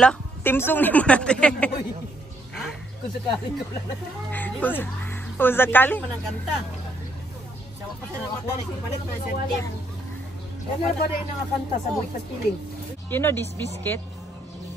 Ala, timsong ni mo natin. Kung sakali ko lang. Kung sakali. Manangkanta. Sawa pa sa namatali. Palit na sa tip. Ano ba rin nakakanta sa breakfast feeling? You know this biscuit?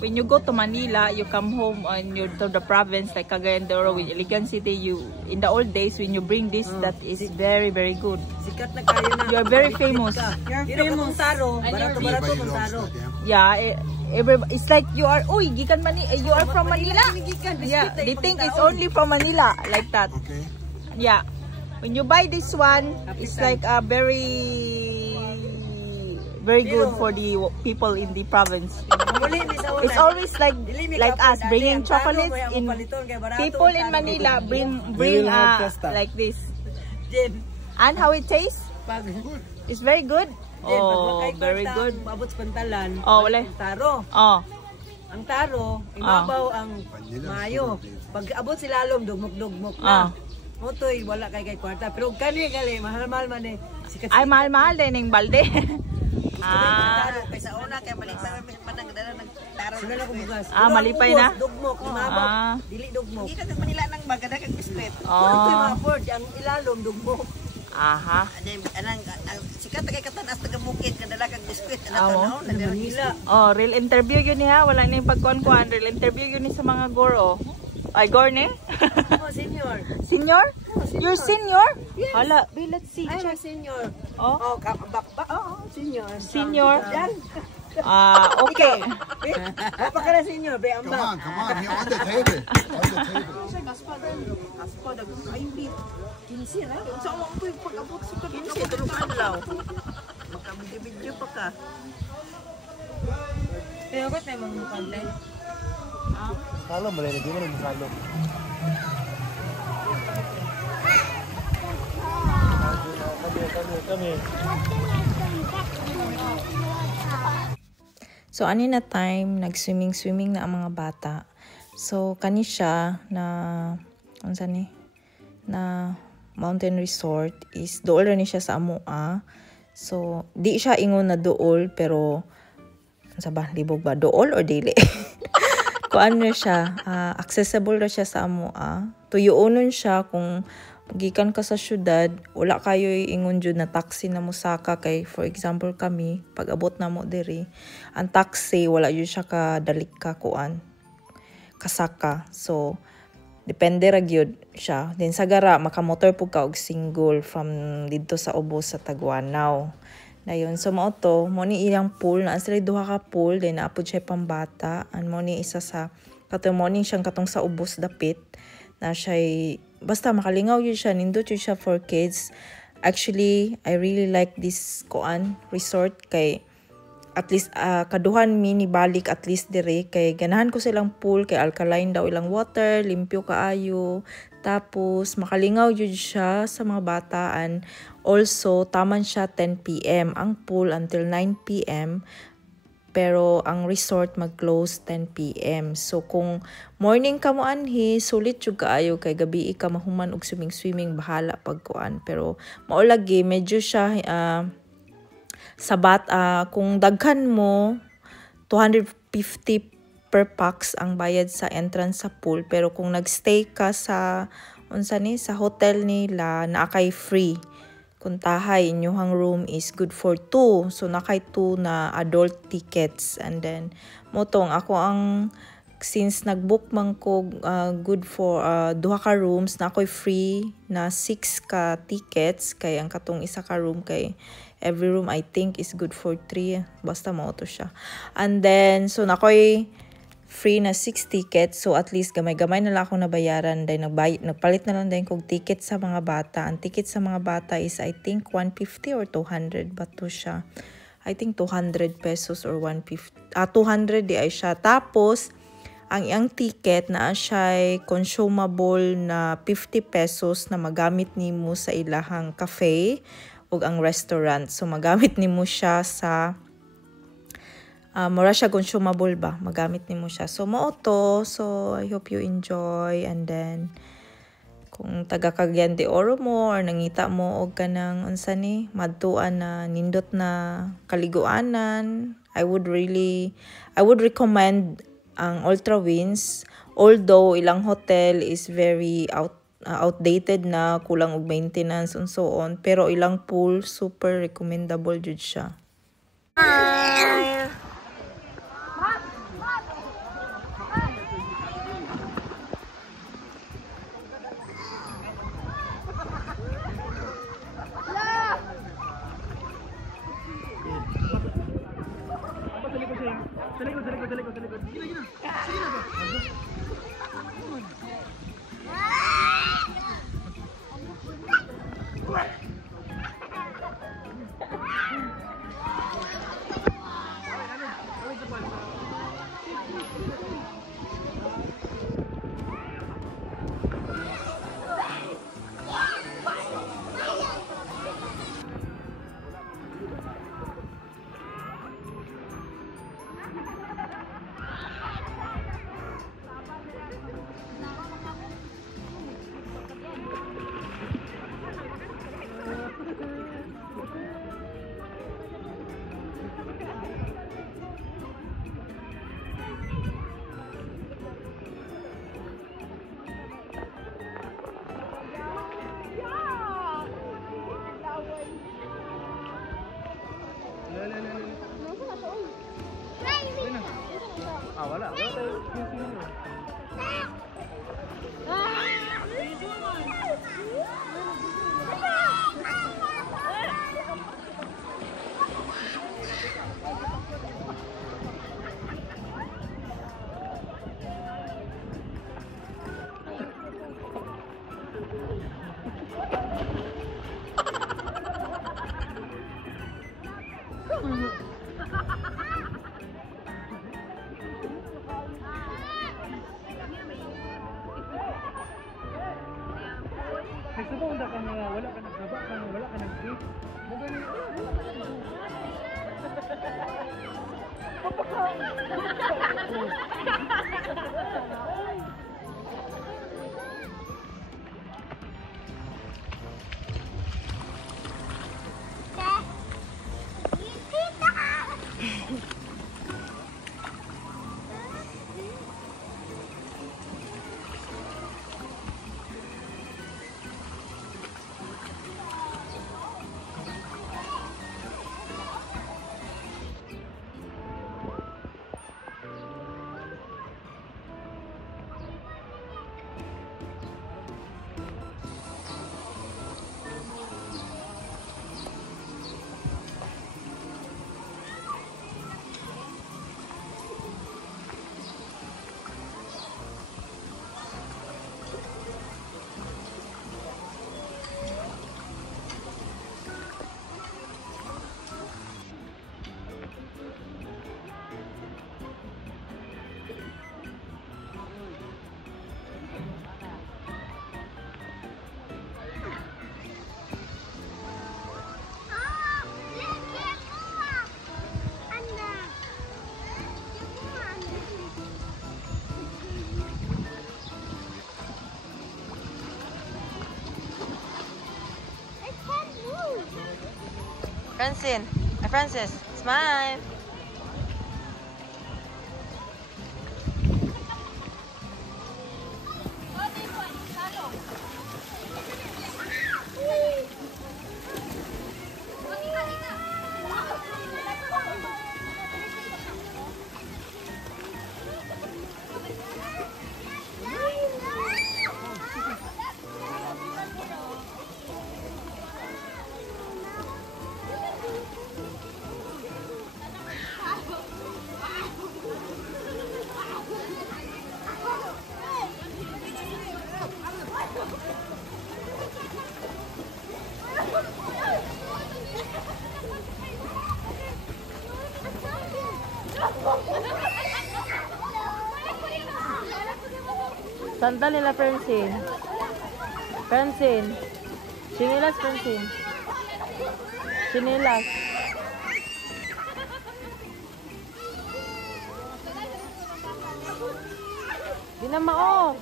When you go to Manila, you come home and you're to the province like Cagayan de Oro with Iligan City. You in the old days when you bring this, that is very good. Sikat na kayo na. You're very famous. You're famous. Taro. Barato mong taro. Yeah, it's like you are. Uy, gikan you are from Manila. Yeah, they think it's only from Manila like that. Okay. Yeah, when you buy this one, it's like a very good for the people in the province. It's always like us bringing chocolates in people in Manila bring like this. And how it tastes? It's very good. Oh, very good. Oh, wala. Taro. Oh. Ang taro, imabaw ang mayo. Pag abot sila lalom dugmok-dugmok na. Motoy wala kay kwarta, pero kani gali mahal-mahal man eh. Ay mahal-mahal din ning balde. Kaysa una kay malipay man nagdala ng taro. Sila ko bugas. Malipay na. Dugmok, imabaw. Dili dugmok. Dili ka Manila nang bagada kag biskwit. Motoy ma-afford ang ilalom dugmok. Aha. Anang sikat kay katanas taga bukid kadala kag biskwit ana na Manila. Oh, real interview yun ha. Wala na yung pagkuan-kuan. Real interview yun sa mga goro. Ay, Gorne? Oh, senior. Senior? You're senior? Yes. Hala, let's see. I'm a senior. Oh? Oh, senior. Senior? Yan. Okay. Pa ka na senior, be Come on, here on the table. On the table. Aspa ay bit. Kinsi ra. Sa mo ko pag-abot sa Kinsi tulong adlaw. Magka-video pa ka. Pero ko tayo magmukadlay. Salo mo rin, di mo rin salo. Kami. So, ani na time, nag-swimming na ang mga bata. So, kani siya na, na mountain resort is dool rin siya sa Amoa. So, di siya ingon na dool, pero, libog ba? Dool or dili? Kuan na siya, accessible na siya sa Amoa. Tuyoonon siya kung gikan ka sa syudad, wala kayo ingon jud na taxi na musaka kay for example kami, pag abot na mo diri, ang taxi wala jud siya ka dalik ka kuan kasaka. So depende ra gyud siya. Then sa gara makamotor pug ka og single from didto sa ubos sa Tagwanaw. Dayon, so mao to, mo ni ilang pool, na sila duha ka pool, then naapod siya pambata, and mo ni isa sa, katong morning siyang katong sa ubos dapit, na siya, basta makalingaw yun siya, nindot yun siya for kids. Actually, I really like this resort, kay, at least, kaduhan mini balik at least dire, kay ganahan ko silang pool, kay alkaline daw ilang water, limpyo kaayo, tapos makalingaw yun siya sa mga bataan. Also, taman siya 10 PM. Ang pool until 9 PM. Pero ang resort mag-close 10 PM. So kung morning ka mo anhi, sulit jud kaayo kay gabi ka mahuman og swimming bahala pagkuan. Pero mao lagi medyo siya sabat kung daghan mo 250 per pax ang bayad sa entrance sa pool, pero kung nagstay ka sa sa hotel nila na kay free. Kung tahay inyong room is good for 2, so nakay 2 na adult tickets. And then motong ako ang since nagbook man ko good for duha ka rooms na ako'y free na 6 ka tickets, kay ang katong isa ka room kay every room I think is good for 3, basta mao to siya. And then so nakoy free na 6 tickets, so at least gamay-gamay na lang ako nabayaran. Dahil nagpalit na lang din kong ticket sa mga bata. Ang ticket sa mga bata is I think 150 or 200 ba to siya. I think 200 pesos or 150. 200 di ay siya. Tapos ang iyang ticket na siya consumable na 50 pesos na magamit nimo sa ilahang cafe o ang restaurant. So magamit nimo siya sa mura siya consumable ba, magamit nimo siya. So mao to, so I hope you enjoy. And then kung taga Cagayan de Oro mo or nangita mo og kanang unsa ni madtuan na nindot na kaliguanan, I would recommend ang Ultra Winds, although ilang hotel is very outdated na, kulang og maintenance and so on, pero ilang pool super recommendable jud siya. Wala tayo. Nagsubong ka nga, wala ka nagbaba ka, wala ka nag-gate. Francis, smile. Sandal nila, Francine. Francine. Sinilas, Francine. Sinilas. Di na mao.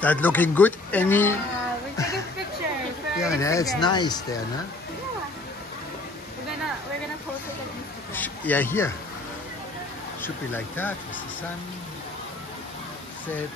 That looking good? Any? We're taking pictures for Yeah, that's Instagram. nice there, no? Yeah. We're gonna post it on Instagram. Yeah, here. Should be like that with the sun sets.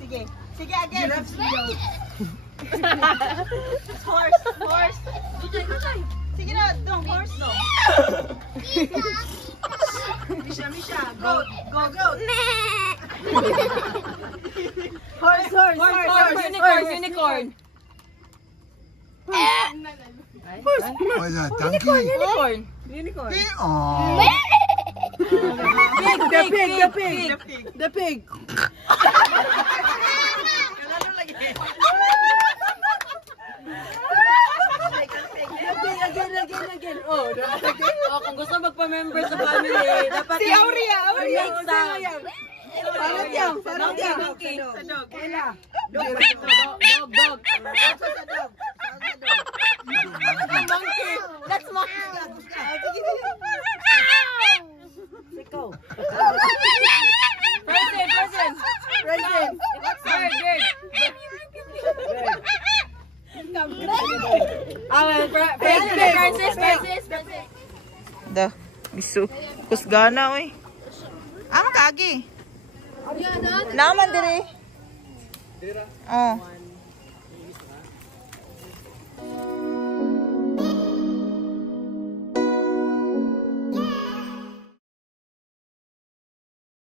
Sige. Sige, again. Horse. Sige na, no, horse, no. Misha. Goat. Horse. Unicorn. What is that? Donkey? Unicorn. Oh. The pig. Again. Oh, Kung gusto magpa-member sa family, dapat si Aurea. Parang yan. Donkey. Dog. Kaya. Dog. Monkey. That's monkey. Ikaw. Present. Bird. Francis. Da, bisu. Kusgana oy. Makagi. Naman dire. Oh.